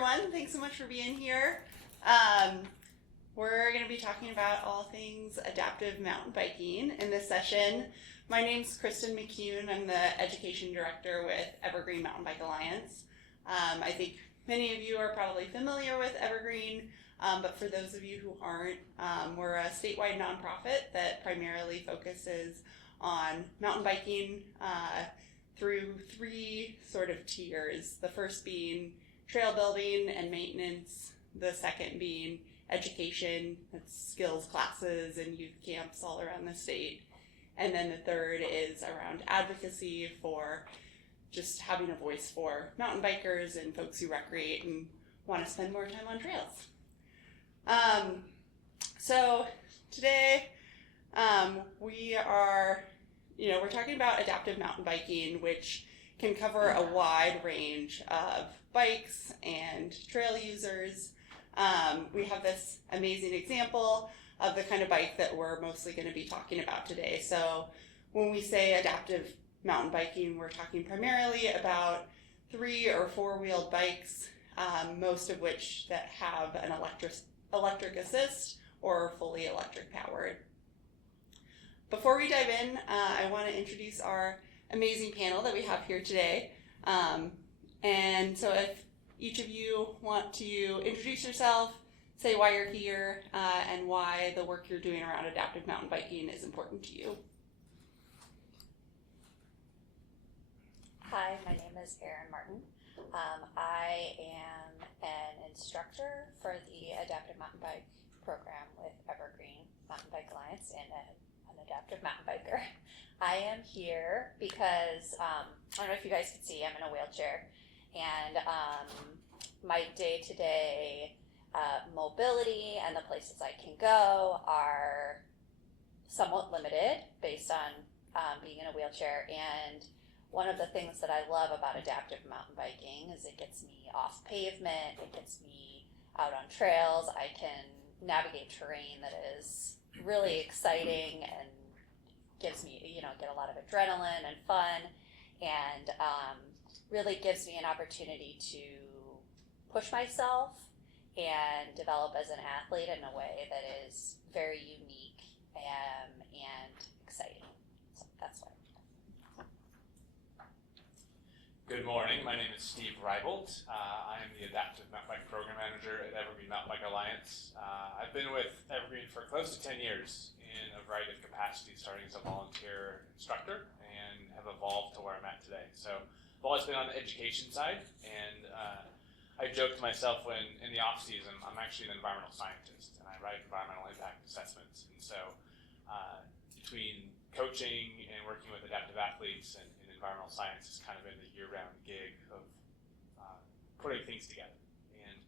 everyone. Thanks so much for being here. We're going to be talking about all things adaptive mountain biking in this session. My name's Kristen McCune. I'm the Education Director with Evergreen Mountain Bike Alliance. I think many of you are probably familiar with Evergreen, but for those of you who aren't, we're a statewide nonprofit that primarily focuses on mountain biking through three sort of tiers. The first being trail building and maintenance, the second being education, that's skills classes and youth camps all around the state, and then the third is around advocacy for just having a voice for mountain bikers and folks who recreate and want to spend more time on trails. So today we're talking about adaptive mountain biking, which can cover a wide range of bikes and trail users. We have this amazing example of the kind of bike that we're mostly going to be talking about today. So when we say adaptive mountain biking, we're talking primarily about 3 or 4-wheeled bikes, most of which that have an electric assist or are fully electric powered. Before we dive in, I want to introduce our amazing panel that we have here today. And so if each of you want to introduce yourself, say why you're here, and why the work you're doing around adaptive mountain biking is important to you. Hi, my name is Erin Martin. I am an instructor for the Adaptive Mountain Bike program with Evergreen Mountain Bike Alliance and an adaptive mountain biker. I am here because, I don't know if you guys can see, I'm in a wheelchair, and my day-to-day mobility and the places I can go are somewhat limited based on being in a wheelchair. And one of the things that I love about adaptive mountain biking is it gets me off pavement, it gets me out on trails, I can navigate terrain that is really exciting and gives me, get a lot of adrenaline and fun, and really gives me an opportunity to push myself and develop as an athlete in a way that is very unique and exciting. So that's why. Good morning, my name is Steve Reibold. I am the Adaptive Mountain Bike Program Manager at Evergreen Mountain Bike Alliance. I've been with Evergreen for close to 10 years in a variety of capacities, starting as a volunteer instructor, and have evolved to where I'm at today. So I've always been on the education side, and I joke to myself when in the off season, I'm actually an environmental scientist, and I write environmental impact assessments. And so between coaching and working with adaptive athletes and environmental science has kind of been the year-round gig of putting things together. And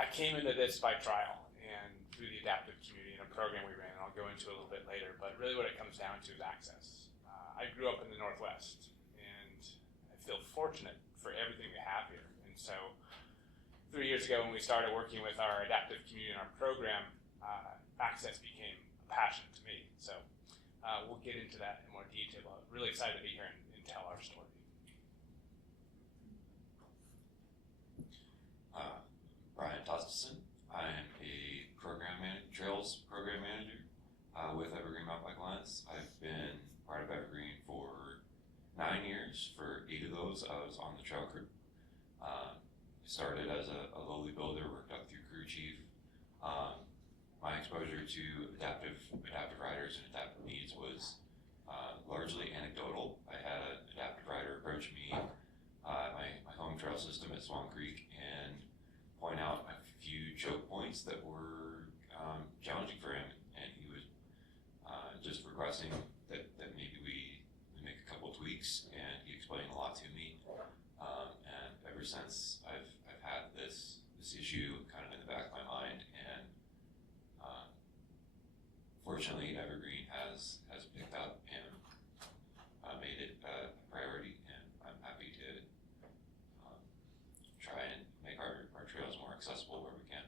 I came into this by trial and through the adaptive community in a program we ran, and I'll go into a little bit later, but really what it comes down to is access. I grew up in the Northwest, and I feel fortunate for everything we have here. And so 3 years ago when we started working with our adaptive community in our program, access became a passion to me. So we'll get into that in more detail. I'm really excited to be here and tell our story. Brian Tostison. I am a trails program manager with Evergreen Mountain Bike Alliance. I've been part of Evergreen for 9 years. For 8 of those, I was on the trail crew. Started as a lowly builder, worked up through crew chief. My exposure to adaptive riders and adaptive needs was largely anecdotal. I had an adaptive rider approach me at my home trail system at Swan Creek and point out a few choke points that were challenging for him, and he was just requesting that maybe we make a couple tweaks, and he explained a lot to me. And ever since I've had this issue kind of in the back of my mind, and fortunately, Evergreen has picked up and made it a priority, and I'm happy to try and make our trails more accessible where we can.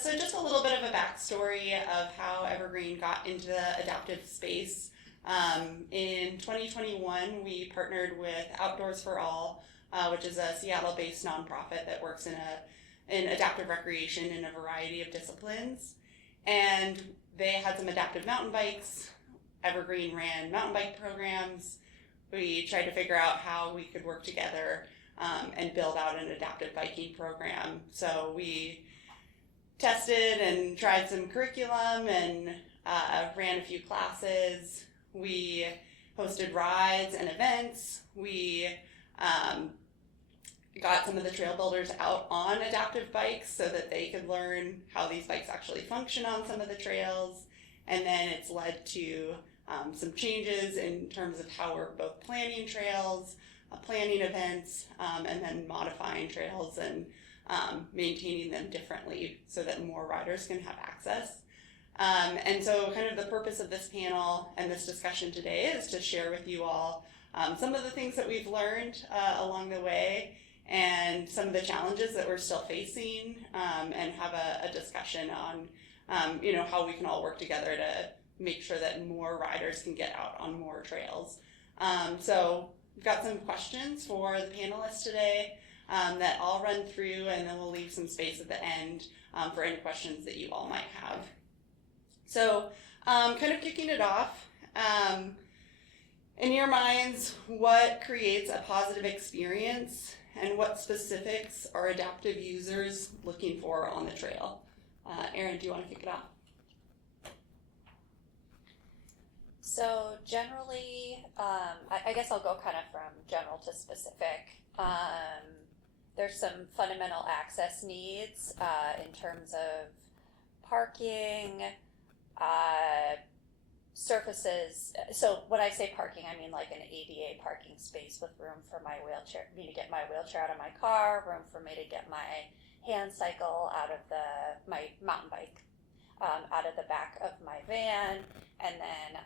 So just a little bit of a backstory of how Evergreen got into the adaptive space. In 2021, we partnered with Outdoors for All, which is a Seattle-based nonprofit that works in adaptive recreation in a variety of disciplines. And they had some adaptive mountain bikes. Evergreen ran mountain bike programs. We tried to figure out how we could work together and build out an adaptive biking program. So we tested and tried some curriculum and ran a few classes. We hosted rides and events. We got some of the trail builders out on adaptive bikes so that they could learn how these bikes actually function on some of the trails. And then it's led to some changes in terms of how we're both planning trails, planning events, and then modifying trails and maintaining them differently so that more riders can have access. And so kind of the purpose of this panel and this discussion today is to share with you all some of the things that we've learned along the way and some of the challenges that we're still facing, and have a discussion on how we can all work together to make sure that more riders can get out on more trails. So we've got some questions for the panelists today that I'll run through, and then we'll leave some space at the end for any questions that you all might have. So kind of kicking it off, in your minds, what creates a positive experience and what specifics are adaptive users looking for on the trail? Erin, do you want to kick it off? So generally, I guess I'll go kind of from general to specific. There's some fundamental access needs in terms of parking, surfaces. So when I say parking, I mean like an ADA parking space with room for my wheelchair, me to get my wheelchair out of my car, room for me to get my hand cycle out of my mountain bike out of the back of my van, and then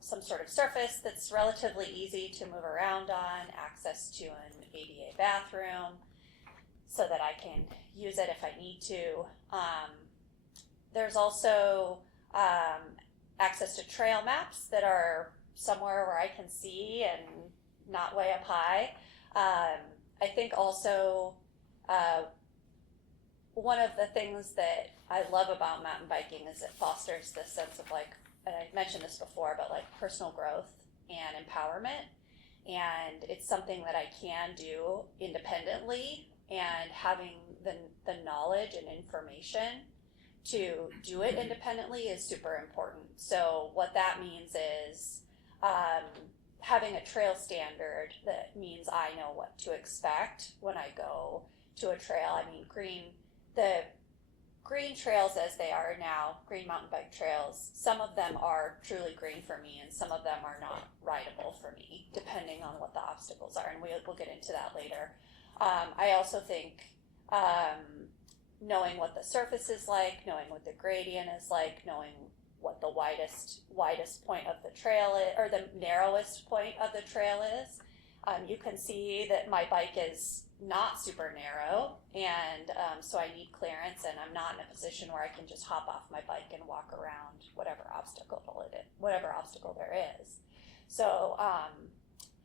some sort of surface that's relatively easy to move around on, access to an ADA bathroom so that I can use it if I need to. There's also access to trail maps that are somewhere where I can see and not way up high. I think also one of the things that I love about mountain biking is it fosters this sense of and I mentioned this before, but personal growth and empowerment. And it's something that I can do independently, and having the knowledge and information to do it independently is super important. So what that means is having a trail standard that means I know what to expect when I go to a trail. I mean, the green trails as they are now, green mountain bike trails, some of them are truly green for me and some of them are not rideable for me, depending on what the obstacles are, and we'll get into that later. I also think knowing what the surface is like, knowing what the gradient is like, knowing what the widest point of the trail is, or the narrowest point of the trail is. You can see that my bike is not super narrow, and so I need clearance, and I'm not in a position where I can just hop off my bike and walk around whatever obstacle there is. So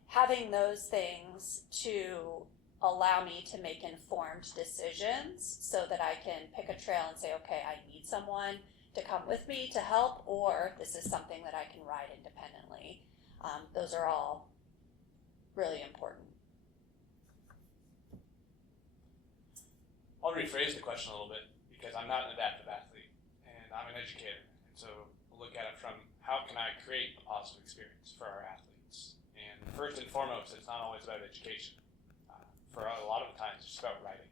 having those things to allow me to make informed decisions so that I can pick a trail and say, okay, I need someone to come with me to help, or this is something that I can ride independently. Those are all really important. I'll rephrase the question a little bit, because I'm not an adaptive athlete and I'm an educator, and so we'll look at it from how can I create a positive experience for our athletes. And first and foremost, it's not always about education. For a lot of the times, it's just about riding.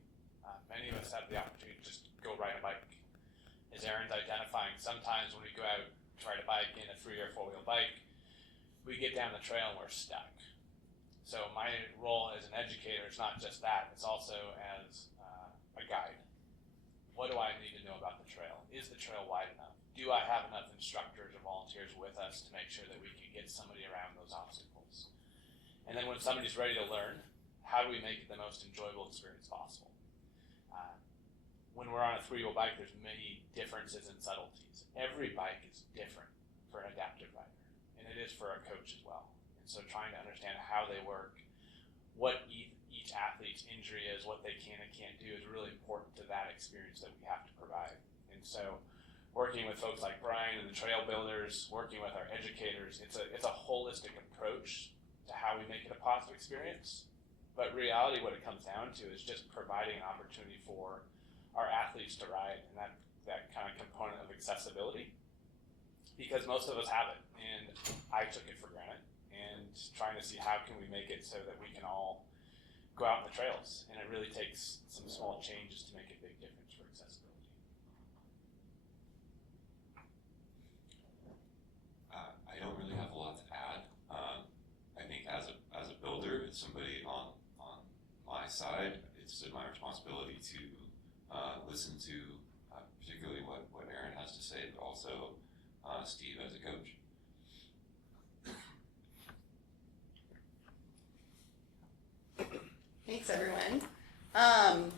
Many of us have the opportunity to just go ride a bike. As Erin's identifying, sometimes when we go out, try to bike in a 3 or 4 wheel bike, we get down the trail and we're stuck. So my role as an educator is not just that, it's also as a guide. What do I need to know about the trail? Is the trail wide enough? Do I have enough instructors or volunteers with us to make sure that we can get somebody around those obstacles? And then when somebody's ready to learn, how do we make it the most enjoyable experience possible? When we're on a 3-wheel bike, there's many differences and subtleties. Every bike is different for an adaptive rider. is for a coach as well. And so trying to understand how they work, what each athlete's injury is, what they can and can't do is really important to that experience that we have to provide. And so working with folks like Brian and the trail builders, working with our educators, it's a holistic approach to how we make it a positive experience. But reality, what it comes down to is just providing an opportunity for our athletes to ride, and that kind of component of accessibility, because most of us have it, and I took it for granted, and trying to see how can we make it so that we can all go out on the trails, and it really takes some small changes to make a big difference for accessibility. I don't really have a lot to add. I think as a builder, it's somebody on my side. It's my responsibility to listen to particularly what Aaron has to say, but also Steve as a coach. Thanks, everyone.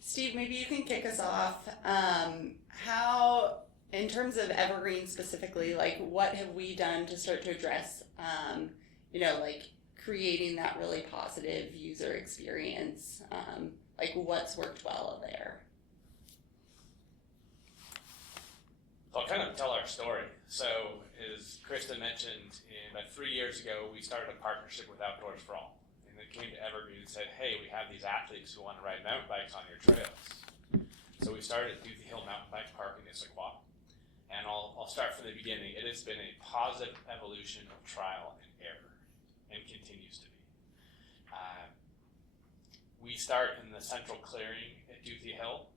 Steve, maybe you can kick us off. How, in terms of Evergreen specifically, like what have we done to start to address, like creating that really positive user experience? Like what's worked well there? I'll kind of tell our story. So, as Krista mentioned, about 3 years ago, we started a partnership with Outdoors for All. And they came to Evergreen and said, hey, we have these athletes who want to ride mountain bikes on your trails. So we started at Duthie Hill Mountain Bike Park in Issaquah. And I'll start from the beginning. It has been a positive evolution of trial and error, and continues to be. We start in the central clearing at Duthie Hill.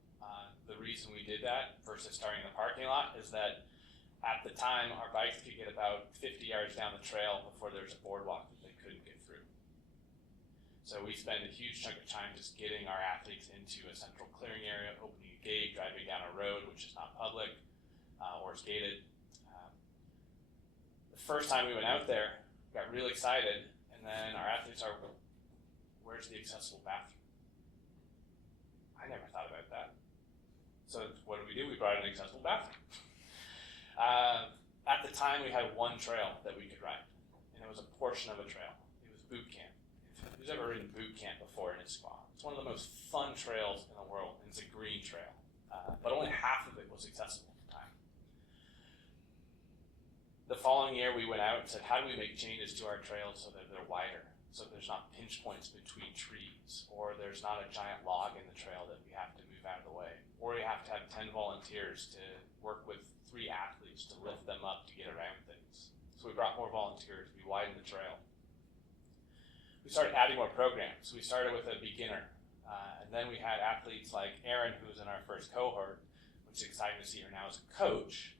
The reason we did that versus starting in the parking lot is that at the time our bikes could get about 50 yards down the trail before there's a boardwalk that they couldn't get through. So we spend a huge chunk of time just getting our athletes into a central clearing area, opening a gate, driving down a road which is not public or is gated. The first time we went out there, we got really excited, and then our athletes are, where's the accessible bathroom? I never thought about that. So what did? We brought in an accessible bathroom. At the time, we had one trail that we could ride, and it was a portion of a trail. It was boot camp. Who's ever ridden boot camp before in Issaquah? It's one of the most fun trails in the world, and it's a green trail. But only half of it was accessible at the time. The following year, we went out and said, how do we make changes to our trails so that they're wider, so there's not pinch points between trees, or there's not a giant log in the trail that we have to move out of the way, or you have to have 10 volunteers to work with 3 athletes to lift them up to get around things. So we brought more volunteers, we widened the trail. We started adding more programs. We started with a beginner, and then we had athletes like Erin, who was in our first cohort, which is exciting to see her now as a coach,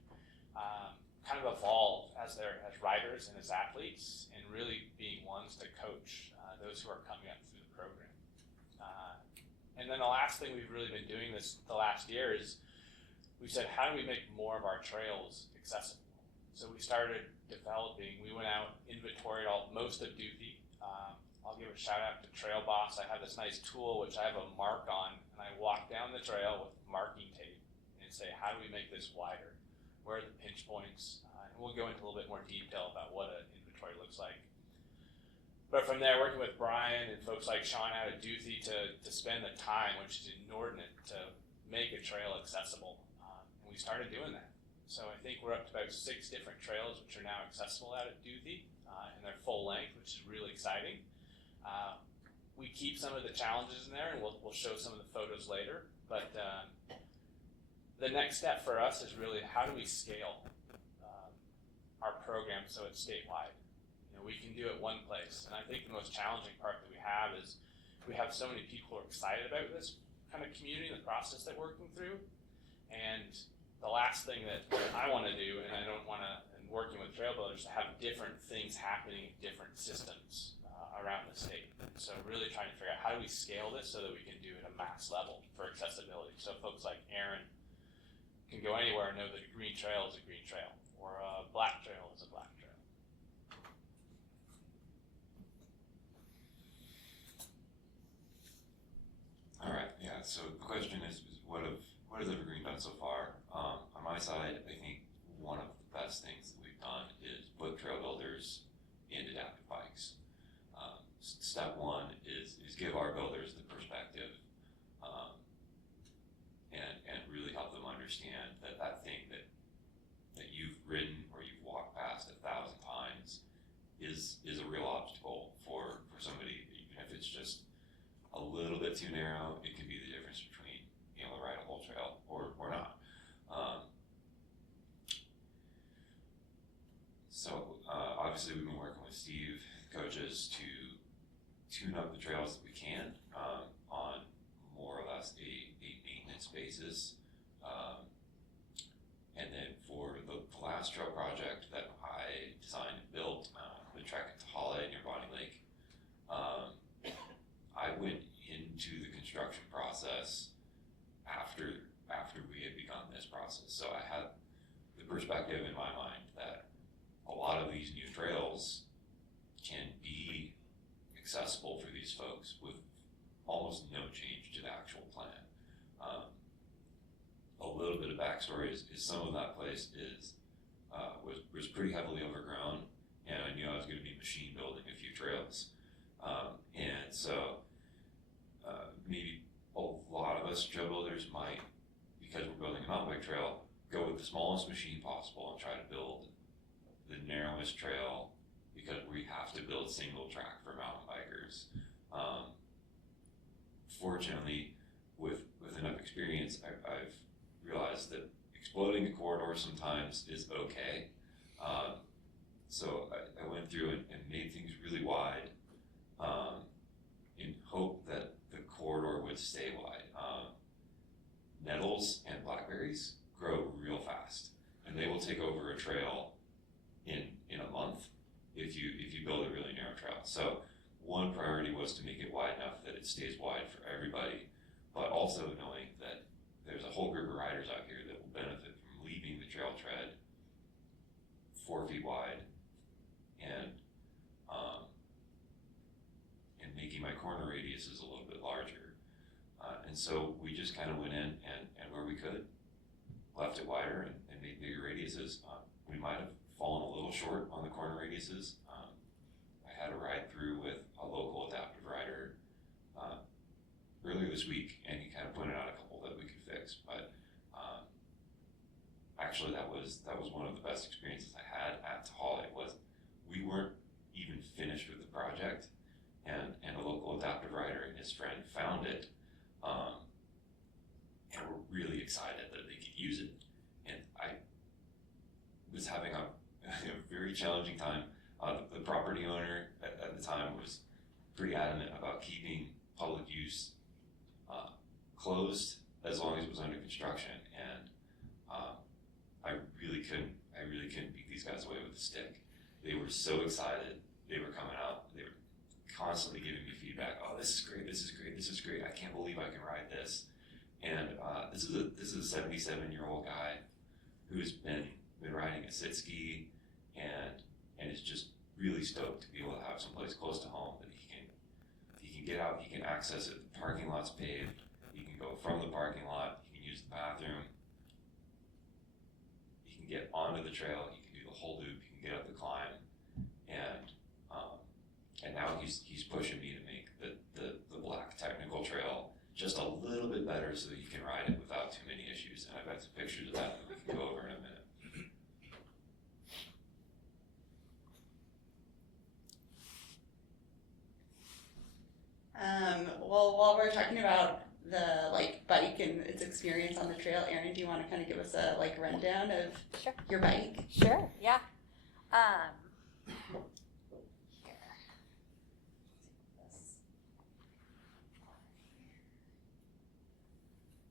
kind of evolve as riders and as athletes, and really being ones to coach those who are coming up through the program. And then the last thing we've really been doing the last year is we said, how do we make more of our trails accessible? So we started developing, we went out, inventoried most of Duthie. I'll give a shout out to Trail Boss. I have this nice tool which I have a mark on, and I walk down the trail with marking tape and say, how do we make this wider? Where are the pinch points? And we'll go into a little bit more detail about what an inventory looks like. But from there, working with Brian and folks like Sean out at Duthie to spend the time, which is inordinate, to make a trail accessible. And we started doing that. So I think we're up to about 6 different trails which are now accessible out at Duthie in their full length, which is really exciting. We keep some of the challenges in there, and we'll show some of the photos later. But the next step for us is really how do we scale our program so it's statewide. We can do it one place, and I think the most challenging part that we have is we have so many people who are excited about this kind of community and the process that we're working through. And the last thing that I want to do, and I don't want to, and working with trail builders, to have different things happening in different systems around the state. So really trying to figure out how do we scale this so that we can do it at a max level for accessibility. So folks like Aaron can go anywhere and know that a green trail is a green trail, or a black trail is a black trail. All right, yeah, so the question is what has Evergreen done so far? On my side, I think one of the best things that we've done is put trail builders in adaptive bikes. Step one is give our builders the perspective and really help them understand that thing that you've ridden or you've walked past 1,000 times is a real obstacle for somebody. Even if it's just a little bit too narrow, it can be the difference between being able to ride a whole trail or not. So obviously we've been working with Steve, coaches, to tune up the trails that we can on more or less a maintenance basis. And then for the last trail project that I designed and built, the trek to Holly near Bonnie Lake, I went into the construction process after we had begun this process. So I had the perspective in my mind that a lot of these new trails can be accessible for these folks with almost no change to the actual plan. A little bit of backstory is some of that place was pretty heavily overgrown, and I knew I was going to be machine building a few trails. And so maybe a lot of us trail builders might, because we're building a mountain bike trail, go with the smallest machine possible and try to build the narrowest trail because we have to build single track for mountain bikers. Fortunately, with enough experience, I've realized that exploding a corridor sometimes is okay. So I went through and made things really wide in hope that the corridor would stay wide. Nettles and blackberries grow real fast, and they will take over a trail in a month if you build a really narrow trail. So one priority was to make it wide enough that it stays wide for everybody, but also knowing that there's a whole group of riders out here that will benefit from leaving the trail tread 4 feet wide and making my corner radiuses a little bit larger. And so we just kind of went in and where we could, left it wider and made bigger radiuses. We might have fallen a little short on the corner radiuses. I had a ride through with a local adaptive rider earlier this week, and he kind of pointed out a couple that we could fix. But actually, that was one of the best experiences I had at Tahali. Was we weren't even finished with the project, and a local adaptive rider and his friend found it, and were really excited that they could use it. And I was having a very challenging time. The property owner at the time was pretty adamant about keeping public use closed as long as it was under construction, and I really couldn't beat these guys away with a stick. They were so excited. They were coming out. They were constantly giving me feedback. Oh, this is great. This is great. This is great. I can't believe I can ride this. And this is a 77-year-old guy who's been riding a sit ski and is just really stoked to be able to have someplace close to home that he can get out. He can access it. The parking lot's paved. He can go from the parking lot. He can use the bathroom. He can get onto the trail. He can do the whole loop. He can get up the climb. And now he's pushing me to make the black technical trail just a little bit better so that you can ride it without too many issues. And I've got some pictures of that we can go over in a minute. Well, while we're talking about the bike and its experience on the trail, Erin, do you want to kind of give us a rundown of Sure. your bike? Sure, yeah.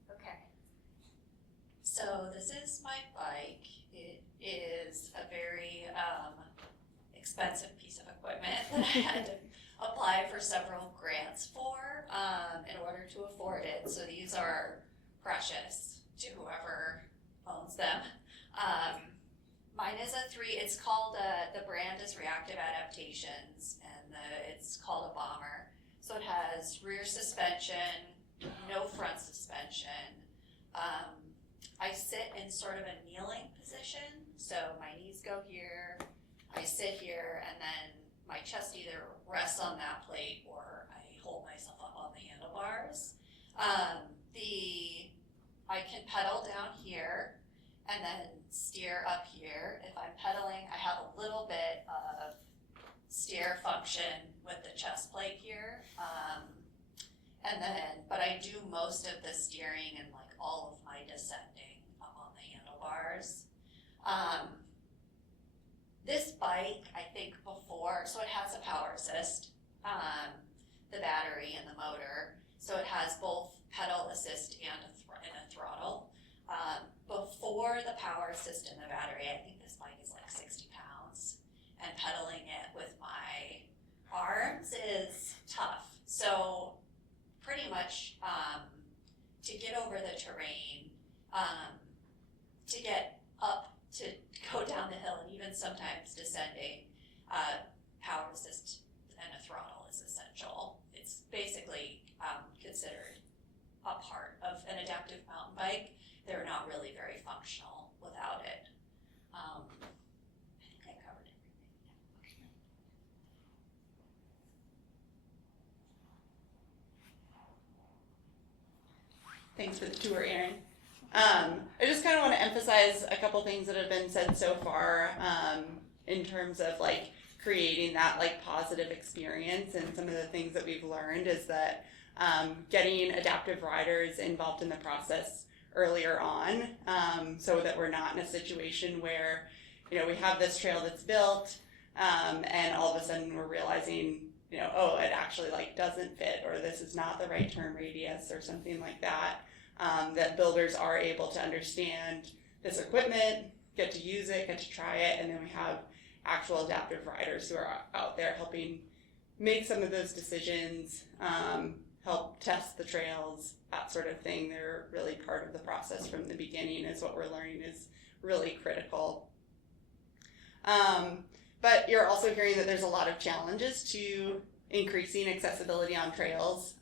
Okay. So this is my bike. It is a very expensive piece of equipment that I had to apply for several grants for in order to afford it. So these are precious to whoever owns them. Mine is a 3. It's called the brand is Reactive Adaptations, and it's called a Bomber. So it has rear suspension, no front suspension. I sit in sort of a kneeling position, So my knees go here, I sit here, and then my chest either rests on that plate or I hold myself up on the handlebars. I can pedal down here and then steer up here. If I'm pedaling, I have a little bit of steer function with the chest plate here. But I do most of the steering and like all of my descending up on the handlebars. This bike, I think so it has a power assist, the battery and the motor. So it has both pedal assist and a throttle. Before the power assist and the battery, I think this bike is like 60 pounds. And pedaling it with my arms is tough. So pretty much to get over the terrain, to get up, to go down the hill, and even sometimes descending, power assist and a throttle is essential. It's basically considered a part of an adaptive mountain bike. They're not really very functional without it. I think I covered everything. Thanks for the tour, Erin. I just kind of want to emphasize a couple things that have been said so far in terms of like creating that like positive experience, and some of the things that we've learned is that getting adaptive riders involved in the process earlier on, so that we're not in a situation where, you know, we have this trail that's built and all of a sudden we're realizing, you know, oh, it actually like doesn't fit, or this is not the right turn radius or something like that. That builders are able to understand this equipment, get to use it, get to try it, and then we have actual adaptive riders who are out there helping make some of those decisions, help test the trails, that sort of thing. They're really part of the process from the beginning, is what we're learning is really critical. But you're also hearing that there's a lot of challenges to increasing accessibility on trails.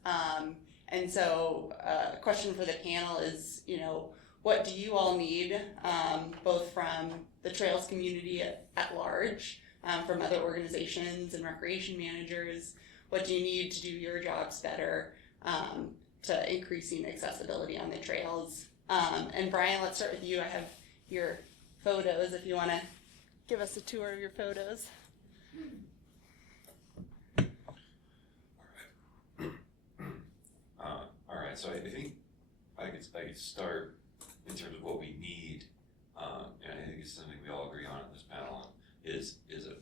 And so a question for the panel is, you know, what do you all need, both from the trails community at large, from other organizations and recreation managers? What do you need to do your jobs better to increasing accessibility on the trails? And Brian, let's start with you. I have your photos if you want to give us a tour of your photos. All right, so I think I could start in terms of what we need, and I think it's something we all agree on in this panel, is a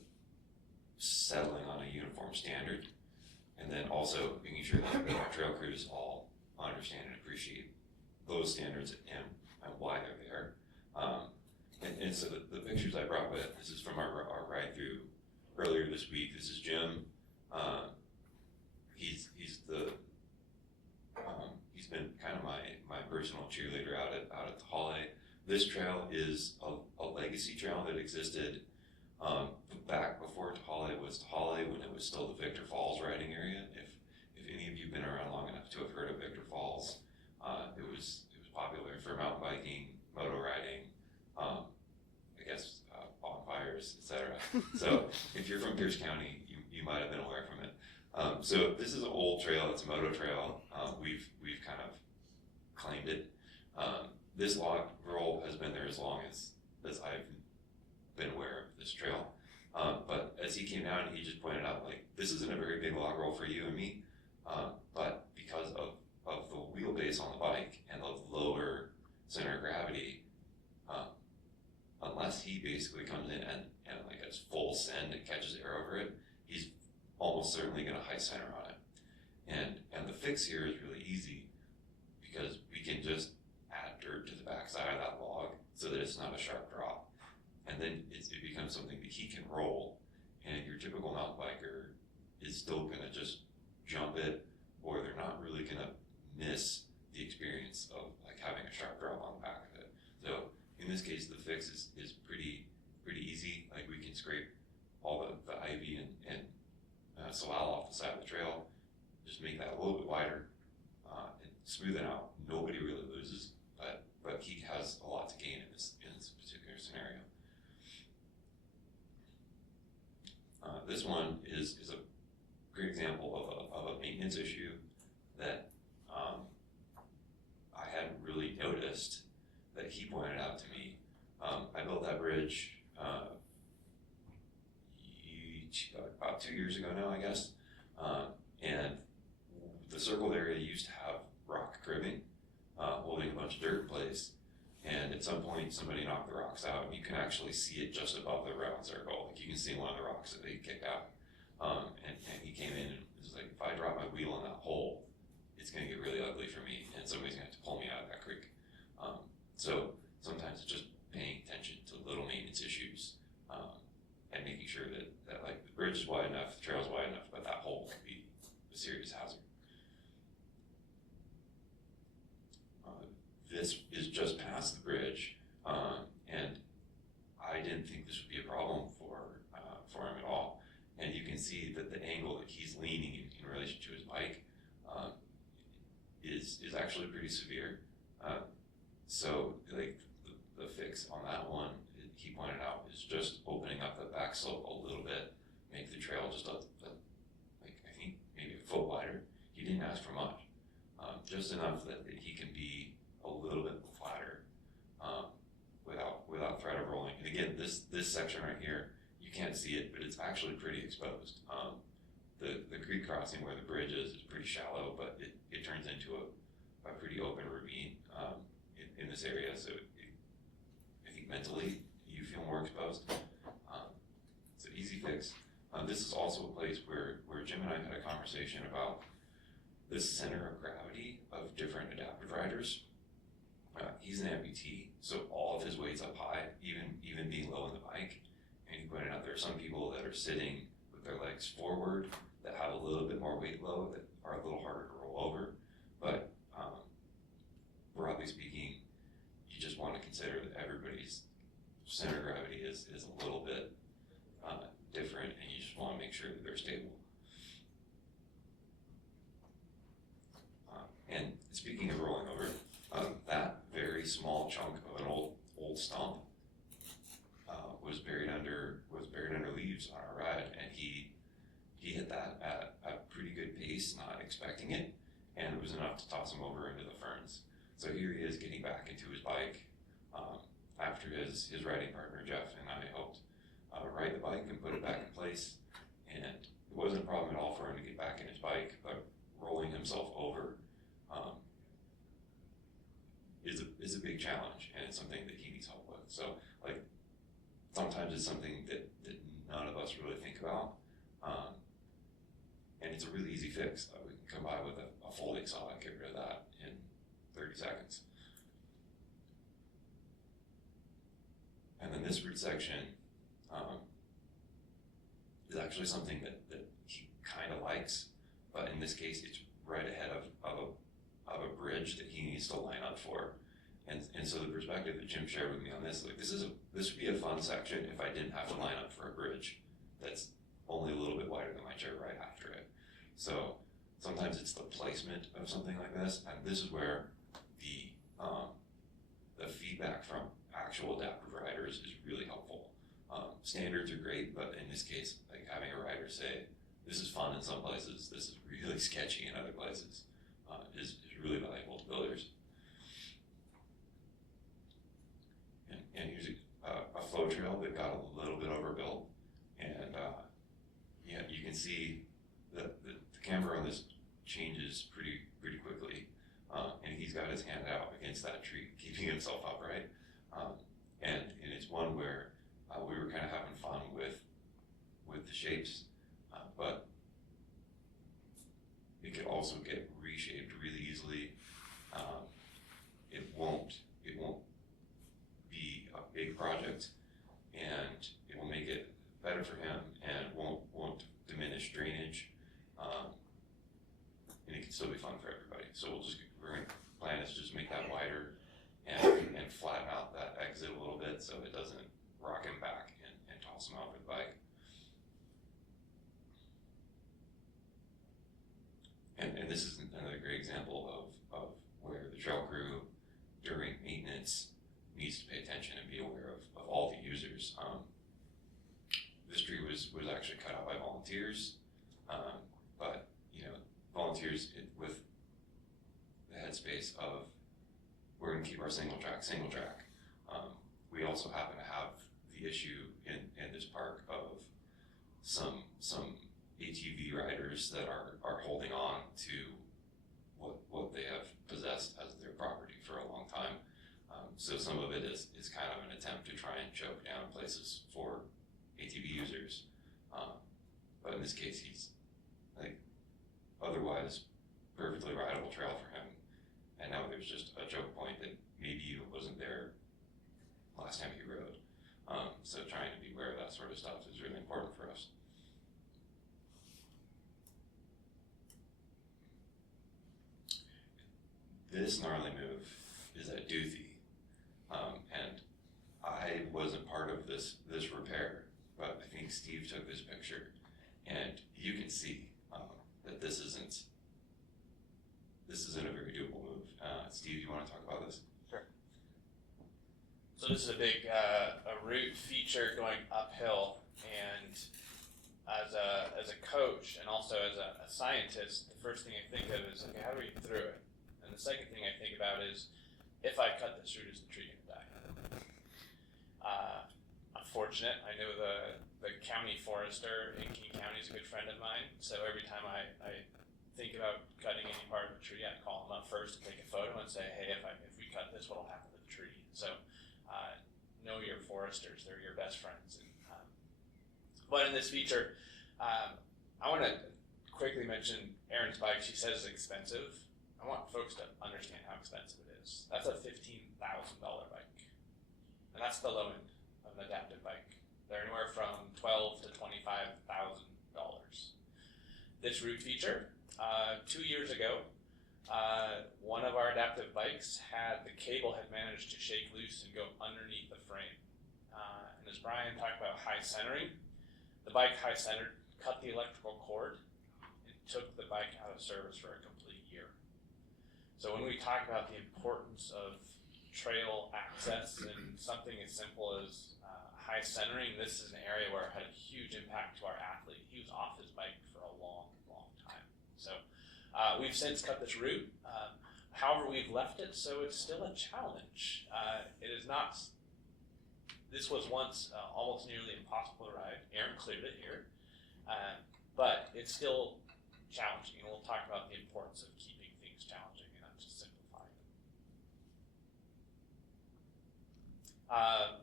settling on a uniform standard, and then also making sure that our trail crews all understand and appreciate those standards and why they're there. And so the pictures I brought with, this is from our ride through earlier this week. This is Jim. He's been kind of my personal cheerleader out at Tahale. This trail is a legacy trail that existed back before Tahale was Tahale, when it was still the Victor Falls riding area. If any of you have been around long enough to have heard of Victor Falls, it was popular for mountain biking, moto riding, I guess bonfires, etc. So if you're from Pierce County, you might have been aware from it. So this is an old trail. It's a moto trail. We've kind of claimed it. This log roll has been there as long as I've been aware of this trail. But as he came down, he just pointed out, like, this isn't a very big log roll for you and me, but because of the wheelbase on the bike and the lower center of gravity, unless he basically comes in and like it's full send and catches air over it, he's almost certainly going to high center on it. And the fix here is really easy, because we can just add dirt to the backside of that log so that it's not a sharp drop. And then it becomes something that he can roll, and your typical mountain biker is still going to just jump it, or they're not really going to miss the experience of like having a sharp drop on the back of it. So in this case, the fix is pretty easy. Like, we can scrape all the ivy and salal off the side of the trail, just make that a little bit wider, and smooth it out. Nobody really loses, but he has a lot to gain in this particular scenario. this one is a great example of a maintenance issue that I hadn't really noticed that he pointed out to me. I built that bridge about 2 years ago now, I guess, and the circled area used to have rock cribbing holding a bunch of dirt in place, and at some point somebody knocked the rocks out, and you can actually see it just above the round circle. Like you can see one of the rocks that they kicked out, and he came in and was like, if I drop my wheel in that hole, it's going to get really ugly for me, and somebody's going to have to pull me out of that creek. So sometimes it's just paying attention to little maintenance issues, and making sure that like the bridge is wide enough, the trail is wide enough, but that hole could be a serious hazard. This is just past the bridge, and I didn't think this would be a problem for him at all. And you can see that the angle that he's leaning in relation to his bike is actually pretty severe. So like the fix on that one, he pointed out, is just opening up the back slope a little bit, make the trail just like I think maybe a foot wider. He didn't ask for much, just enough that he can be a little bit flatter without threat of rolling. And again, this section right here, you can't see it, but it's actually pretty exposed. The creek crossing where the bridge is pretty shallow, but it turns into a pretty open ravine in this area. So I think mentally you feel more exposed. It's an easy fix. This is also a place where Jim and I had a conversation about the center of gravity of different adaptive riders. He's an amputee, so all of his weight's up high, even being low in the bike. And he pointed out there are some people that are sitting with their legs forward that have a little bit more weight load, that are a little harder to roll over. But broadly speaking, you just want to consider that everybody's center of gravity is a little bit different, and you just want to make sure that they're stable. And speaking of rolling over, that very small chunk of an old stump was buried under leaves on our ride, and he hit that at a pretty good pace, not expecting it, and it was enough to toss him over into the ferns. So here he is getting back into his bike after his riding partner Jeff and I helped ride the bike and put it back in place, and it wasn't a problem at all for him to get back in his bike, but rolling himself over is a big challenge, and it's something that he needs help with. So like sometimes it's something that none of us really think about, and it's a really easy fix. We can come by with a folding saw and get rid of that in 30 seconds. And then this root section is actually something that he kind of likes, but in this case it's right ahead of a bridge that he needs to line up for. And so the perspective that Jim shared with me on this, like this would be a fun section if I didn't have to line up for a bridge that's only a little bit wider than my chair right after it. So sometimes it's the placement of something like this, and this is where the feedback from actual adaptive riders is really helpful. Standards are great, but in this case, like having a rider say, this is fun in some places, this is really sketchy in other places, is really valuable to builders. And here's a flow trail that got a little bit overbuilt, and yeah, you can see the camber on this changes pretty quickly, and he's got his hand out against that tree, keeping himself upright, and it's one where we were kind of having fun with the shapes, but it could also get reshaped really easily. It won't be a big project, and it will make it better for him, and won't diminish drainage, and it can still be fun for everybody. So we're going to plan is just make that wider and flatten out that exit a little bit so it doesn't rock him back and toss him off his bike. And this is another great example of where the trail crew during maintenance needs to pay attention and be aware of all the users. This tree was actually cut out by volunteers, but volunteers with the headspace of we're going to keep our single track. We also happen to have the issue in this park of some ATV riders that are holding on to what they have possessed as their property for a long time. So some of it is kind of an attempt to try and choke down places for ATV users. But in this case, he's like otherwise perfectly rideable trail for him. And now there's just a choke point that maybe he wasn't there last time he rode. So trying to be aware of that sort of stuff is really important for us. This gnarly move is at Duthie, and I wasn't part of this repair, but I think Steve took this picture, and you can see that this isn't a very doable move. Steve, you want to talk about this? Sure. So this is a big a route feature going uphill, and as a coach and also as a scientist, the first thing I think of is, okay, how do we get through it? And the second thing I think about is, if I cut this route, is the tree going to die? Unfortunate. I know the county forester in King County is a good friend of mine, so every time I think about cutting any part of a tree, I call him up first to take a photo and say, hey, if we cut this, what'll happen to the tree? So know your foresters; they're your best friends. And, but in this feature, I want to quickly mention Erin's bike. She says it's expensive. I want folks to understand how expensive it is. That's a $15,000 bike, and that's the low end of an adaptive bike. They're anywhere from $12,000 to $25,000. This route feature, 2 years ago, one of our adaptive bikes the cable had managed to shake loose and go underneath the frame. And as Brian talked about high centering, the bike high centered, cut the electrical cord, and took the bike out of service for a complete year. So when we talk about the importance of trail access and something as simple as high centering, this is an area where it had a huge impact to our athlete. He was off his bike for a long, long time. So we've since cut this route. However, we've left it so it's still a challenge. It is not. This was once almost nearly impossible to ride. Erin cleared it here, but it's still challenging, and we'll talk about the importance of keeping things challenging and not just simplifying them.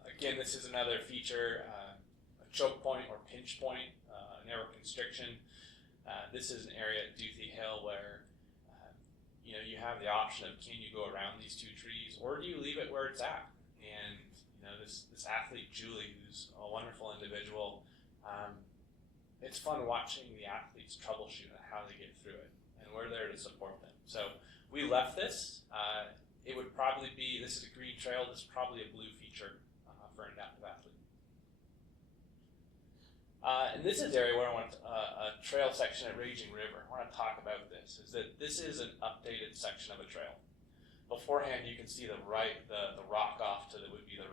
Again, this is another feature, a choke point or pinch point, narrow constriction. This is an area at Duthie Hill where you have the option of, can you go around these two trees, or do you leave it where it's at? And this athlete Julie, who's a wonderful individual, it's fun watching the athletes troubleshoot and how they get through it, and we're there to support them. So we left this. It would probably be, this is a green trail, this is probably a blue feature for an adaptive athlete. And this is the area where I want a trail section at Raging River. I want to talk about this, is that this is an updated section of a trail. Beforehand, you can see the rock off to would be the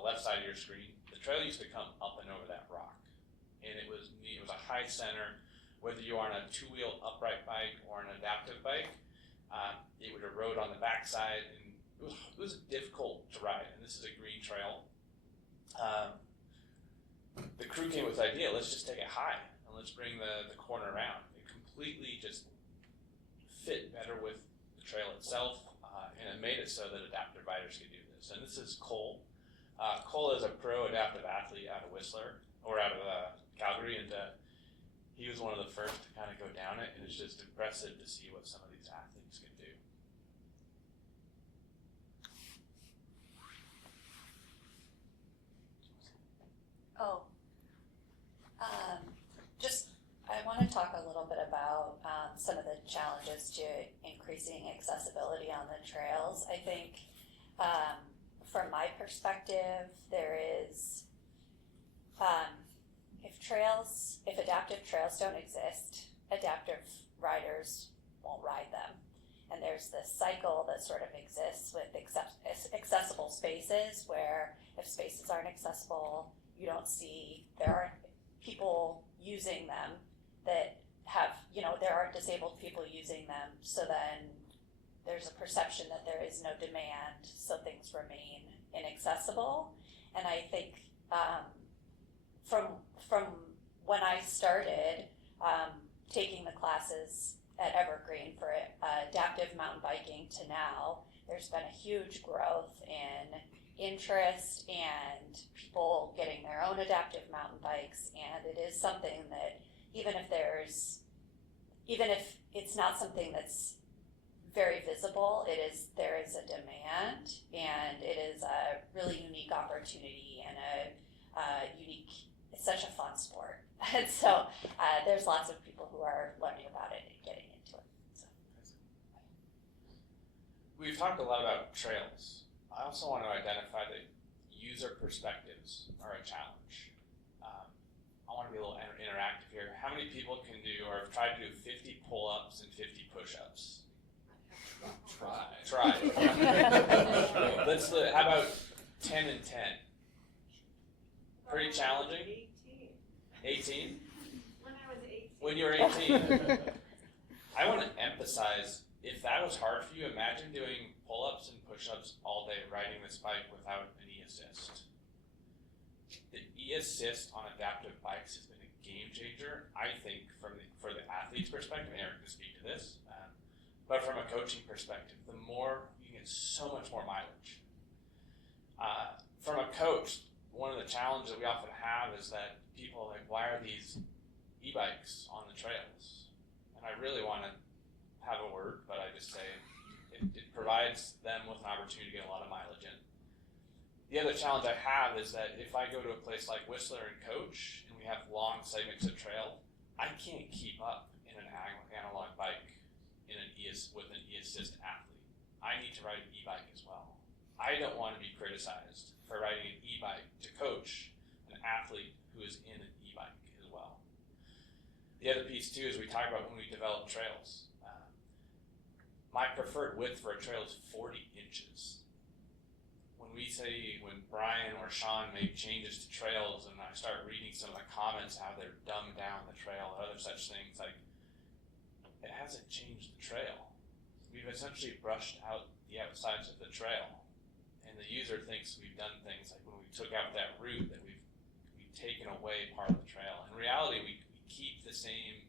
left side of your screen. The trail used to come up and over that rock, and it was a high center. Whether you are on a two-wheel upright bike or an adaptive bike, it would erode on the backside, and it was difficult to ride. And this is a green trail. The crew came with the idea: let's just take it high and let's bring the corner around. It completely just fit better with the trail itself. And it made it so that adaptive riders could do this. And this is Cole. Cole is a pro adaptive athlete out of Whistler, or out of Calgary, and he was one of the first to kind of go down it, and it's just impressive to see what some of these athletes can do. I want to talk a little bit about some of the challenges to increasing accessibility on the trails. I think from my perspective, there is, if adaptive trails don't exist, adaptive riders won't ride them. And there's this cycle that sort of exists with accessible spaces, where if spaces aren't accessible, you don't see, there aren't people disabled people using them, so then there's a perception that there is no demand, so things remain inaccessible. And I think from when I started taking the classes at Evergreen for adaptive mountain biking to now, there's been a huge growth in interest and people getting their own adaptive mountain bikes, and it is something that even if it's not something that's very visible, there is a demand, and it is a really unique opportunity and it's such a fun sport. And so there's lots of people who are learning about it and getting into it. So. We've talked a lot about trails. I also want to identify that user perspectives are a challenge. I want to be a little interactive here. How many people can do or have tried to do 50 pull-ups and 50 push-ups? Try. Let's look. How about 10 and 10? Pretty challenging. 18? When I was 18. When you were 18. I want to emphasize, if that was hard for you, imagine doing pull-ups and push-ups all day riding this bike without an e-assist. The e-assist on adaptive bikes has been a game changer, I think, for the athlete's perspective. Eric can speak to this. But from a coaching perspective, the more, you get so much more mileage. From a coach, one of the challenges that we often have is that people are like, why are these e-bikes on the trails? And I really want to have a word, but I just say it provides them with an opportunity to get a lot of mileage in. The other challenge I have is that if I go to a place like Whistler and coach, and we have long segments of trail, I can't keep up in an analog bike with an e-assist athlete. I need to ride an e-bike as well. I don't want to be criticized for riding an e-bike to coach an athlete who is in an e-bike as well. The other piece too is we talk about when we develop trails. My preferred width for a trail is 40 inches. When Brian or Sean make changes to trails and I start reading some of the comments, how they're dumbed down the trail and other such things, like, it hasn't changed the trail. We've essentially brushed out the outsides of the trail, and the user thinks we've done things like when we took out that route that we've taken away part of the trail. In reality, we keep the same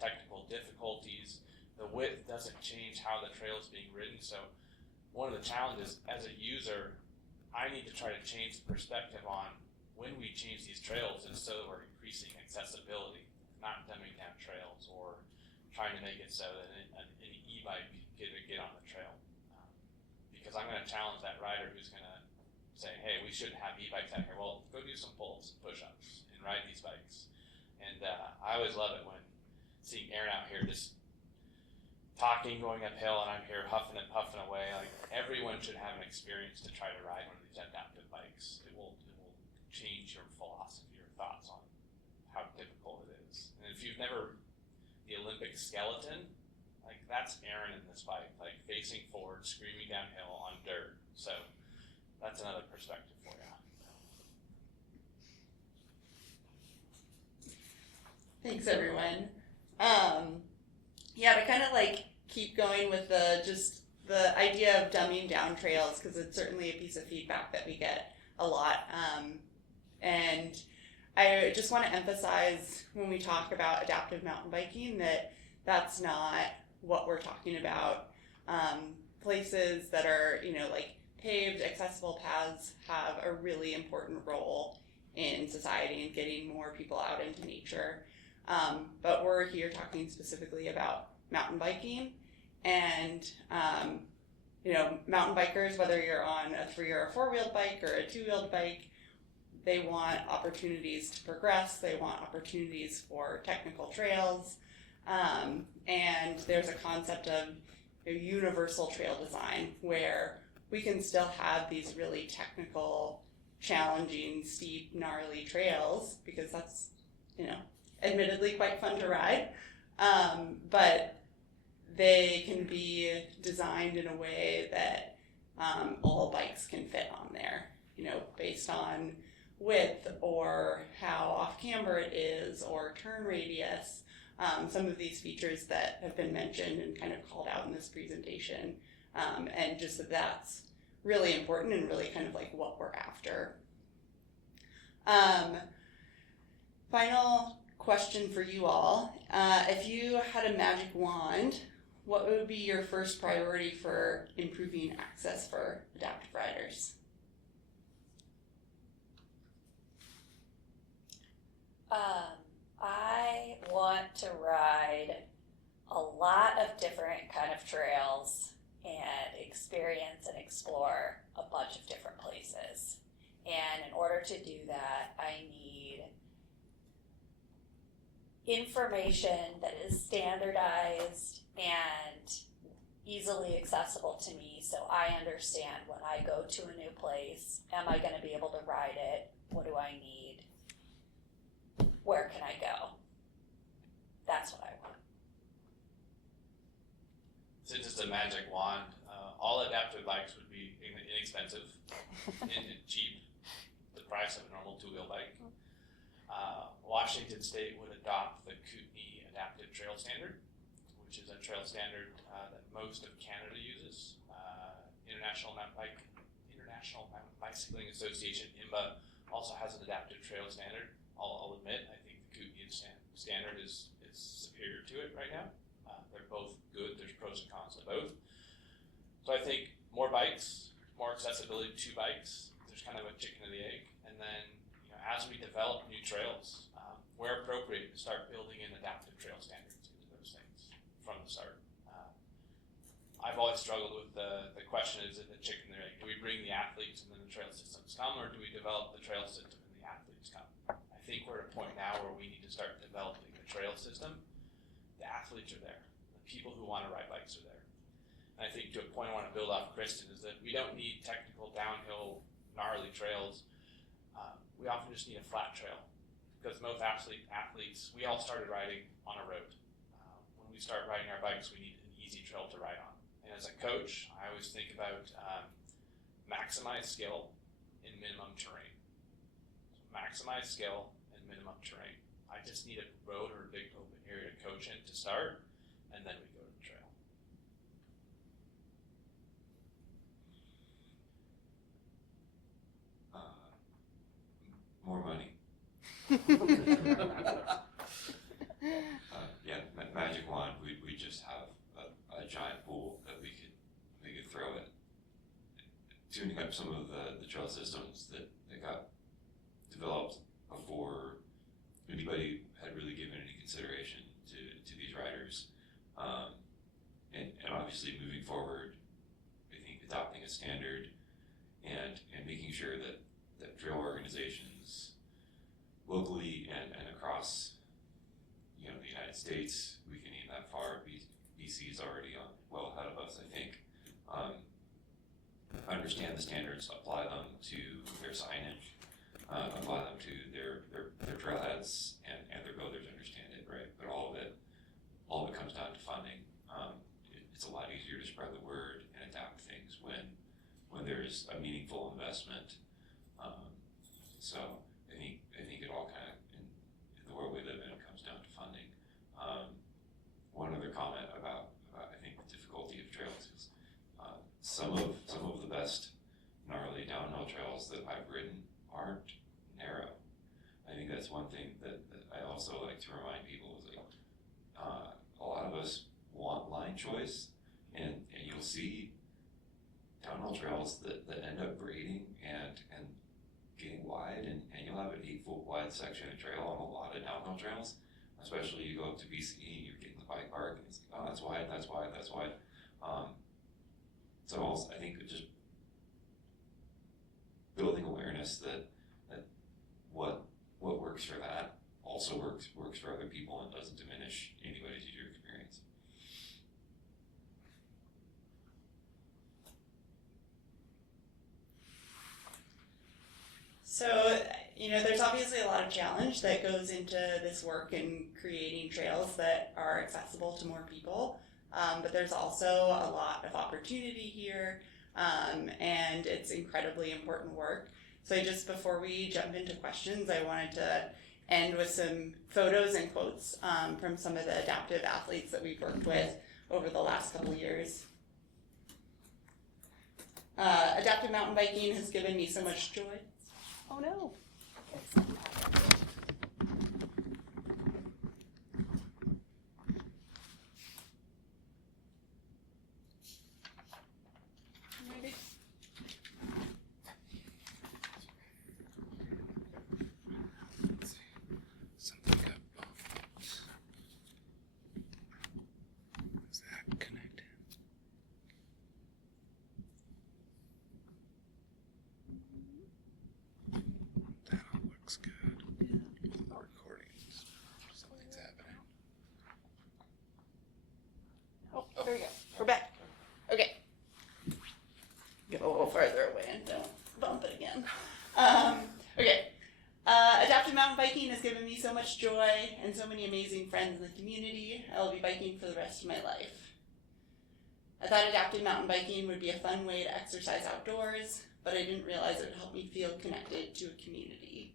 technical difficulties. The width doesn't change how the trail is being ridden. So one of the challenges as a user, I need to try to change the perspective on when we change these trails, and so that we're increasing accessibility, not dumbing down trails or trying to make it so that an e-bike can get on the trail. Because I'm going to challenge that rider who's going to say, hey, we shouldn't have e-bikes out here. Well, go do some pull-ups and push-ups and ride these bikes. And I always love it when seeing Aaron out here just talking, going uphill, and I'm here huffing and puffing away. Like, everyone should have an experience to try to ride one of these adaptive bikes. It will change your philosophy, your thoughts on how difficult it is. And if you've never the Olympic skeleton, like, that's Aaron in this bike, like facing forward, screaming downhill on dirt. So that's another perspective for you. Thanks, everyone. To kind of like keep going with the idea of dumbing down trails, because it's certainly a piece of feedback that we get a lot. And I just want to emphasize when we talk about adaptive mountain biking that that's not what we're talking about. Places that are, like paved, accessible paths have a really important role in society and getting more people out into nature. But we're here talking specifically about mountain biking, and mountain bikers, whether you're on a 3 or a 4-wheeled bike or a 2-wheeled bike, they want opportunities to progress. They want opportunities for technical trails. And there's a concept of universal trail design where we can still have these really technical, challenging, steep, gnarly trails, because that's, admittedly quite fun to ride. But they can be designed in a way that all bikes can fit on there, based on width or how off camber it is or turn radius. some of these features that have been mentioned and kind of called out in this presentation, and just that's really important and really kind of like what we're after. Final question for you all. If you had a magic wand, what would be your first priority for improving access for adaptive riders? I want to ride a lot of different kind of trails and experience and explore a bunch of different places. And in order to do that, I need information that is standardized and easily accessible to me, so I understand when I go to a new place, am I going to be able to ride it? What do I need? Where can I go? That's what I want. So just a magic wand. All adaptive bikes would be inexpensive and cheap, the price of a normal two-wheel bike. Washington State would adopt the Kootenai Adaptive Trail Standard, which is a trail standard that most of Canada uses. International Mountain Bicycling Association, IMBA, also has an adaptive trail standard. I'll admit, I think the Kootenai standard is superior to it right now. They're both good. There's pros and cons of both. So I think more bikes, more accessibility to bikes. There's kind of a chicken and the egg. And then, as we develop new trails, where appropriate, to start building in adaptive trail standards into those things from the start. I've always struggled with the question: is it the chicken and the egg? Do we bring the athletes and then the trail systems come, or do we develop the trail system and the athletes come? I think we're at a point now where we need to start developing the trail system. The athletes are there. The people who want to ride bikes are there. And I think to a point I want to build off Kristen is that we don't need technical downhill gnarly trails. We often just need a flat trail, because most athletes, we all started riding on a road. When we start riding our bikes, we need an easy trail to ride on. And as a coach, I always think about maximize skill in minimum terrain. So maximize skill in minimum terrain. I just need a road or a big open area to coach in to start, and then we go to the trail. More money. Magic wand. We just have a giant pool that we could throw at tuning up some of the trail systems that got developed before anybody had really given any consideration to these riders. And obviously moving forward, I think adopting a standard and making sure that trail organizations locally and across the United States, we can aim that far. BC's already well ahead of us, I think. Understand the standards, apply them to their signage, apply them to their trailheads, and their builders understand it, right? But all of it comes down to funding. It's a lot easier to spread the word and adapt things when there's a meaningful investment. So I think it all kind of, in the world we live in, it comes down to funding. One other comment about I think the difficulty of trails is some of the best gnarly downhill trails that I've ridden aren't narrow. I think that's one thing that I also like to remind people is like a lot of us want line choice, and you'll see downhill trails that end up grading and getting wide, and you'll have an 8-foot wide section of trail on a lot of downhill trails. Especially you go up to BC, you're getting the bike park, and it's like, oh, that's wide, that's wide, that's wide. So also, I think just building awareness that what works for that also works for other people and doesn't diminish anybody's user experience. So, there's obviously a lot of challenge that goes into this work in creating trails that are accessible to more people. But there's also a lot of opportunity here, and it's incredibly important work. So just before we jump into questions, I wanted to end with some photos and quotes from some of the adaptive athletes that we've worked with over the last couple of years. Adaptive mountain biking has given me so much joy. Oh no. Maybe. Something got bumped. Is that connected? That all looks good. The recordings. Something's happening. Oh, there we go. We're back. Okay. Go a little further away and don't bump it again. Okay. Adaptive mountain biking has given me so much joy and so many amazing friends in the community. I will be biking for the rest of my life. I thought adaptive mountain biking would be a fun way to exercise outdoors, but I didn't realize it would help me feel connected to a community.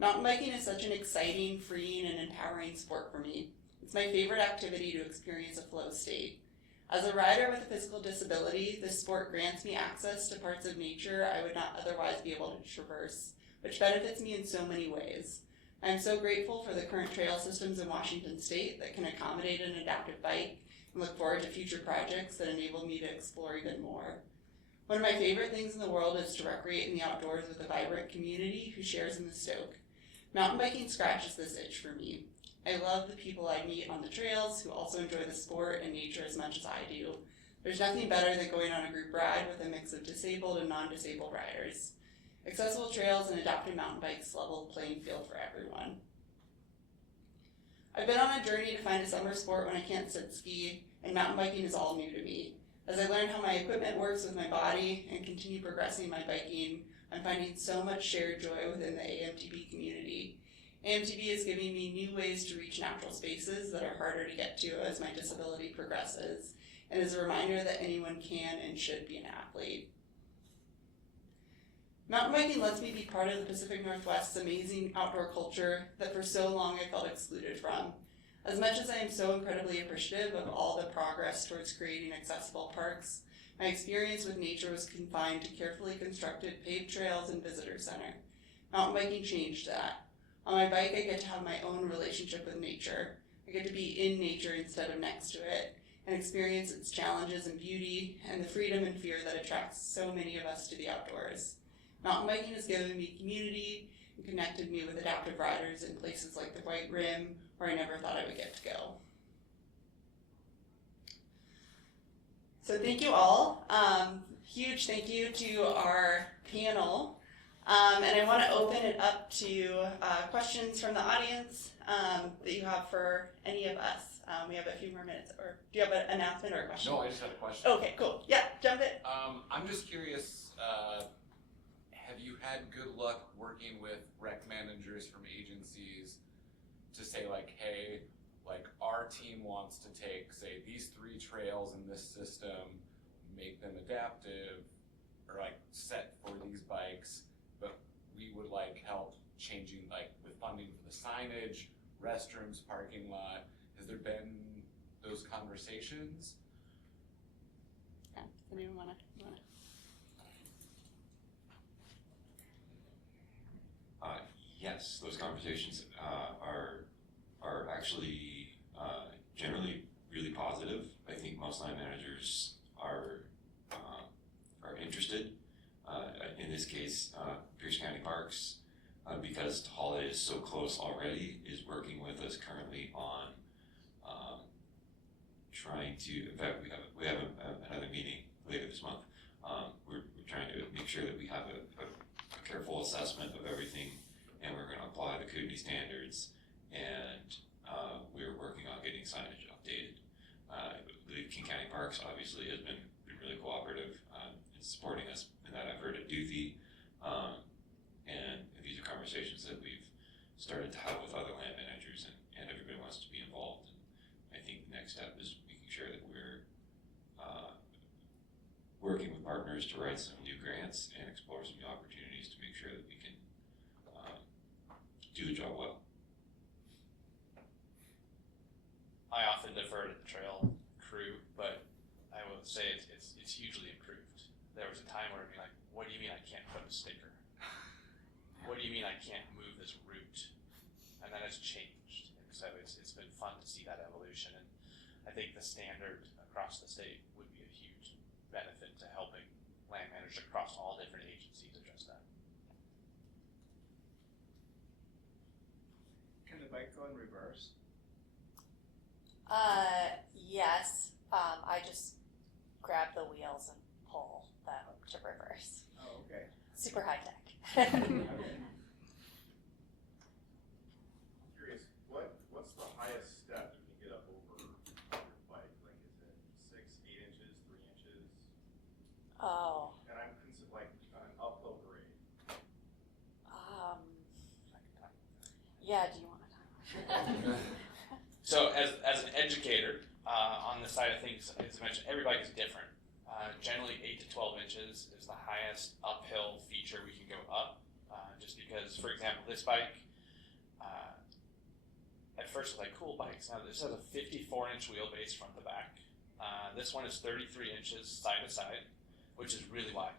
Mountain biking is such an exciting, freeing, and empowering sport for me. It's my favorite activity to experience a flow state. As a rider with a physical disability, this sport grants me access to parts of nature I would not otherwise be able to traverse, which benefits me in so many ways. I am so grateful for the current trail systems in Washington State that can accommodate an adaptive bike and look forward to future projects that enable me to explore even more. One of my favorite things in the world is to recreate in the outdoors with a vibrant community who shares in the stoke. Mountain biking scratches this itch for me. I love the people I meet on the trails who also enjoy the sport and nature as much as I do. There's nothing better than going on a group ride with a mix of disabled and non-disabled riders. Accessible trails and adaptive mountain bikes level the playing field for everyone. I've been on a journey to find a summer sport when I can't sit ski, and mountain biking is all new to me. As I learn how my equipment works with my body and continue progressing my biking, I'm finding so much shared joy within the aMTB community. aMTB is giving me new ways to reach natural spaces that are harder to get to as my disability progresses, and is a reminder that anyone can and should be an athlete. Mountain biking lets me be part of the Pacific Northwest's amazing outdoor culture that for so long I felt excluded from. As much as I am so incredibly appreciative of all the progress towards creating accessible parks, my experience with nature was confined to carefully constructed paved trails and visitor center. Mountain biking changed that. On my bike, I get to have my own relationship with nature. I get to be in nature instead of next to it, and experience its challenges and beauty, and the freedom and fear that attracts so many of us to the outdoors. Mountain biking has given me community and connected me with adaptive riders in places like the White Rim, where I never thought I would get to go. So thank you all. Huge thank you to our panel. And I want to open it up to questions from the audience that you have for any of us. We have a few more minutes. Or do you have an announcement or a question? No, I just had a question. Okay, cool. Yeah, jump in. I'm just curious, have you had good luck working with rec managers from agencies to say like, hey, like our team wants to take, say, these 3 trails in this system, make them adaptive, or like set for these bikes, but we would like help changing like with funding for the signage, restrooms, parking lot. Has there been those conversations? Yeah. Anyone wanna? Yes, those conversations are actually generally really positive. I think most line managers are interested. In this case, Pierce County Parks, because Holiday is so close already, is working with us currently on trying to. In fact, we have another meeting later this month. We're trying to make sure that we have a careful assessment of everything, and we're going to apply the community standards, and we're working on getting signage updated. The King County Parks obviously has been really cooperative in supporting us in that effort at Doothy, and these are conversations that we've started to have with other land managers, and everybody wants to be involved. And I think the next step is making sure that we're working with partners to write some new grants and explore some new opportunities to make sure that we can job well. I often defer to the trail crew, but I will say it's hugely improved. There was a time where it'd be like, what do you mean I can't put a sticker? What do you mean I can't move this route? And then it's changed. And so it's been fun to see that evolution. And I think the standard across the state would be a huge benefit to helping land managers across all different agencies address that. Can the bike go in reverse? Yes. I just grab the wheels and pull them to reverse. Oh, okay. Super high tech. Curious, what's the highest step you can get up over your bike? Like, is it 6, 8 inches, 3 inches? Oh. And I'm like on an uphill grade. Yeah. Do you want to time? So as an educator, on the side of things, as I mentioned, every bike is different. Generally 8 to 12 inches is the highest uphill feature we can go up. Just because, for example, this bike, at first it was like, cool bikes. Now this has a 54-inch wheelbase front to back. This one is 33 inches side to side, which is really wide.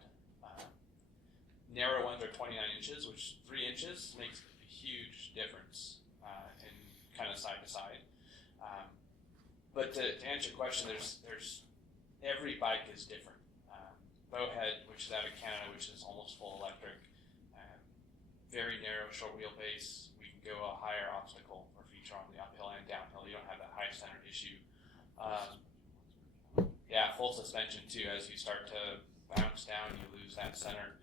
Narrow ones are 29 inches, which 3 inches makes a huge difference in kind of side to side. But to answer your question, there's every bike is different. Bowhead, which is out of Canada, which is almost full electric, very narrow, short wheelbase. We can go a higher obstacle or feature on the uphill and downhill. You don't have that high center issue. Yeah, full suspension too. As you start to bounce down, you lose that center.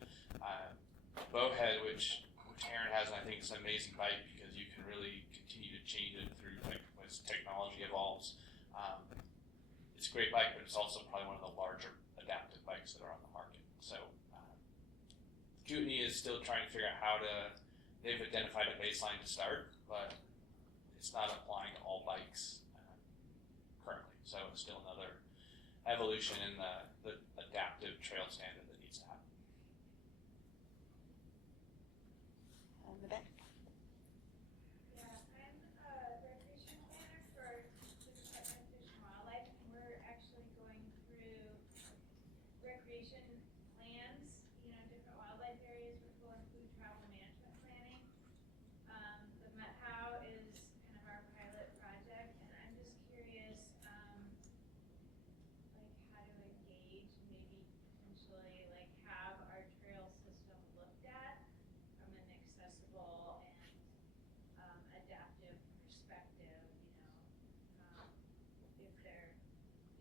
Bowhead, which Aaron has, and I think it's an amazing bike because you can really continue to change it through like as technology evolves. It's a great bike, but it's also probably one of the larger adaptive bikes that are on the market. So Kootenai is still trying to figure out how to, they've identified a baseline to start, but it's not applying to all bikes currently. So it's still another evolution in the adaptive trail standard that needs to happen. In the back. Yeah, I'm a recreation planner for the Department of Fish and Wildlife, and we're actually going through recreation plans, different wildlife areas, which will include travel management planning. The Met-How is kind of our pilot project, and I'm just curious, like how to engage, maybe potentially like have our trail system looked at from an accessible and adaptive perspective, if there,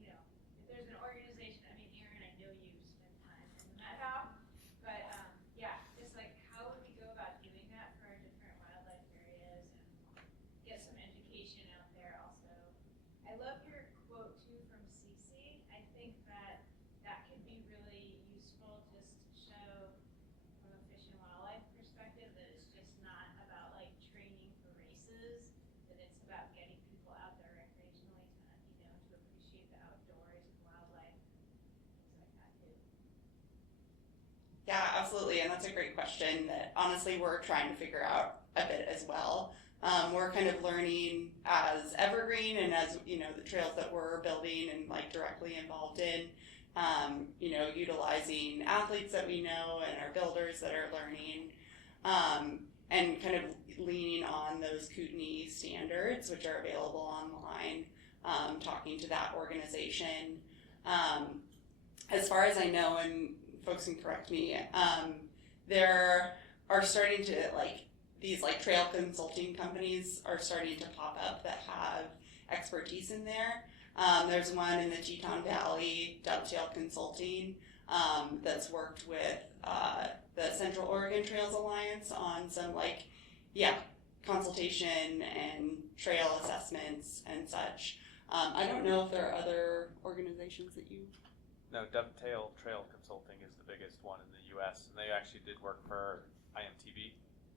if there's an organization, I mean, Aaron, I know you spend time in the Met-How, but yeah, just like how would we go about doing that for our different wildlife areas and get some education out there also. I love your quote too from Cece. I think that could be really useful just to show from a fish and wildlife perspective that it's just not about like training for races, that it's about getting people out there recreationally to appreciate the outdoors and wildlife, things like that too. Yeah, absolutely, and that's a great question that honestly we're trying to figure out a bit as well. We're kind of learning as Evergreen and as the trails that we're building and like directly involved in, utilizing athletes that we know and our builders that are learning, and kind of leaning on those Kootenai standards which are available online, talking to that organization. As far as I know, and folks can correct me, there are starting to these trail consulting companies are starting to pop up that have expertise in there. There's one in the Teton Valley, Dovetail Consulting, that's worked with the Central Oregon Trails Alliance on some consultation and trail assessments and such. I don't know if there are other organizations that you... No, Dovetail Trail Consulting is the biggest one in the U.S. and they actually did work for aMTB,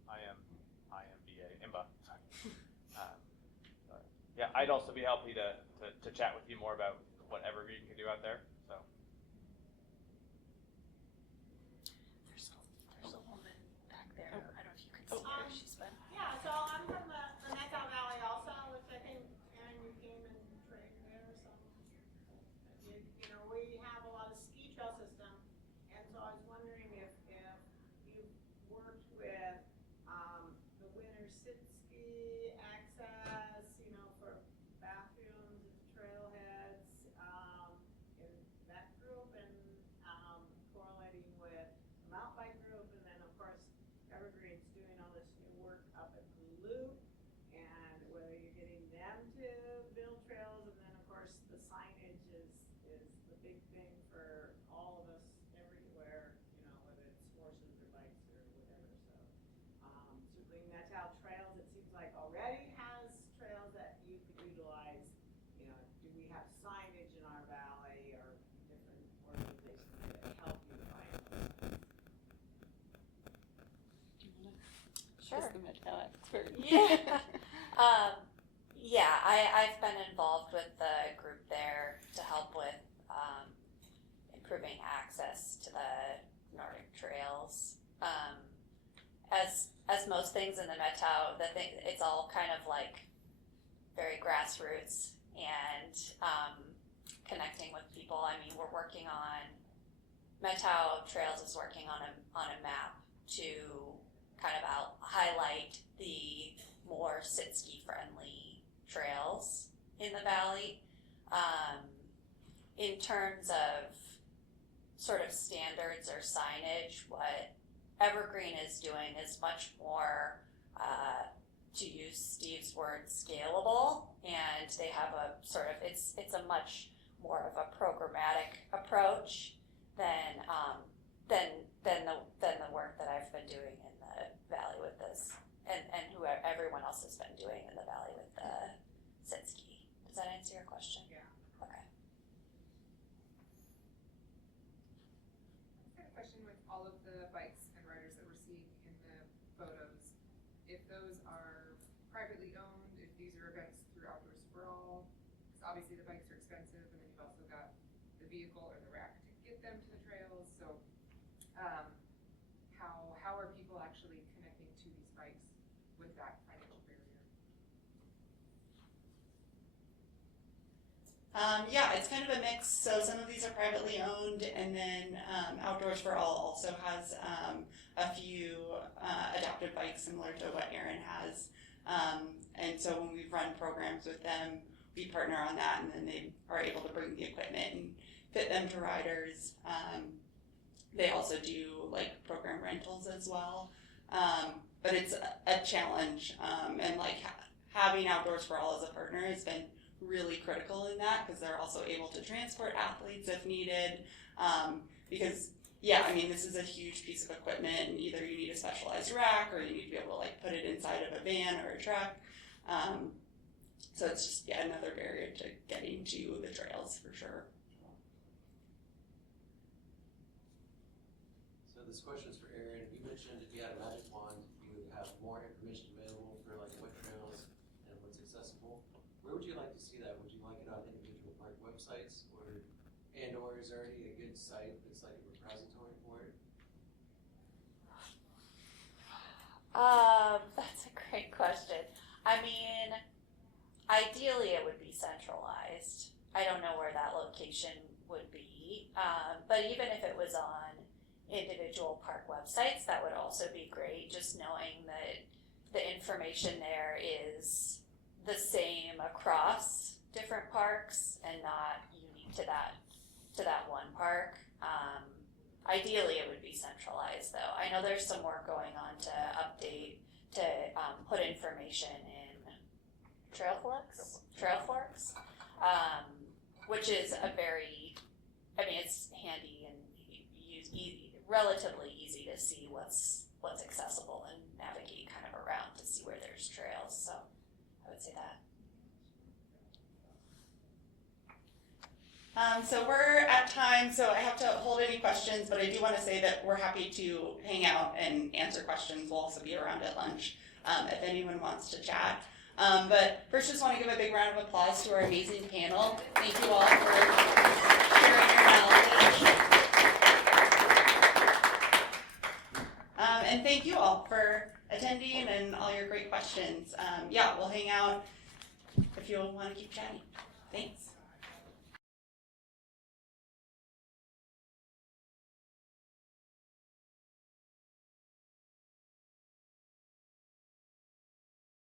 IMBA, sorry. Yeah, I'd also be happy to chat with you more about what Evergreen can do out there. So There's a woman back there. I don't know if you can see her. She's been. Yeah, so sit ski access, you know, for bathrooms and trailheads, in that group, and correlating with the mountain bike group, and then of course Evergreen's doing all this new work up at the Loop, and whether you're getting them to build trails, and then of course the signage is the big thing for all of us everywhere, you know, whether it's horses or bikes or whatever. So certainly Metal Trails, it seems like already has trails that you could utilize. You know, do we have signage in our valley or different organizations that help you find those? Sure. Just the Metal expert. Yeah. Yeah, I've been involved with the group there to help with improving access to the Nordic trails. As most things in the Metau, it's all kind of like very grassroots and connecting with people. I mean, we're working on Metau Trails is working on a map to kind of highlight the more sit ski friendly trails in the valley. In terms of sort of standards or signage, what Evergreen is doing is much more, to use Steve's word, scalable, and they have a sort of, it's a much more of a programmatic approach than the work that I've been doing in the valley with this, and who everyone else has been doing in the valley with the sit ski. Does that answer your question? Yeah. Okay. I had a question with all of the bikes and riders that we're seeing in the photos. If those are privately owned, if these are events through Outdoors for All, because obviously the bikes are expensive, and then you've also got the vehicle or the rack to get them to the trails. So, how are people actually connecting to these bikes with that financial barrier? Yeah, it's kind of a mix. So some of these are privately owned, and then Outdoors for All also has a few adapted bikes similar to what Aaron has. And so when we've run programs with them, we partner on that, and then they are able to bring the equipment and fit them to riders. They also do like program rentals as well. But it's a challenge, and like having Outdoors for All as a partner has been really critical in that, because they're also able to transport athletes if needed. Because yeah, I mean, this is a huge piece of equipment, and either you need a specialized rack or you need to be able to like put it inside of a van or a truck. So it's just another barrier to getting to the trails for sure. So this question is for Aaron. You mentioned if you had a magic wand, you would have more information available for like what trails and what's accessible. Where would you like to see that? Would you like it on individual park websites, or is there already a good site that's like a repository for it? That's a great question. I mean, ideally it would be centralized. I don't know where that location would be, but even if it was on individual park websites, that would also be great, just knowing that the information there is the same across different parks and not unique to that one park. Ideally it would be centralized though. I know there's some work going on to update, to put information in Trailforks, which is it's handy and relatively easy to see what's accessible and navigate kind of around to see where there's trails. So I would say that. So we're at time, so I have to hold any questions, but I do want to say that we're happy to hang out and answer questions. We'll also be around at lunch if anyone wants to chat. But first, just want to give a big round of applause to our amazing panel. Thank you all for sharing your knowledge. And thank you all for attending and all your great questions. Yeah, we'll hang out if you want to keep chatting. Thanks.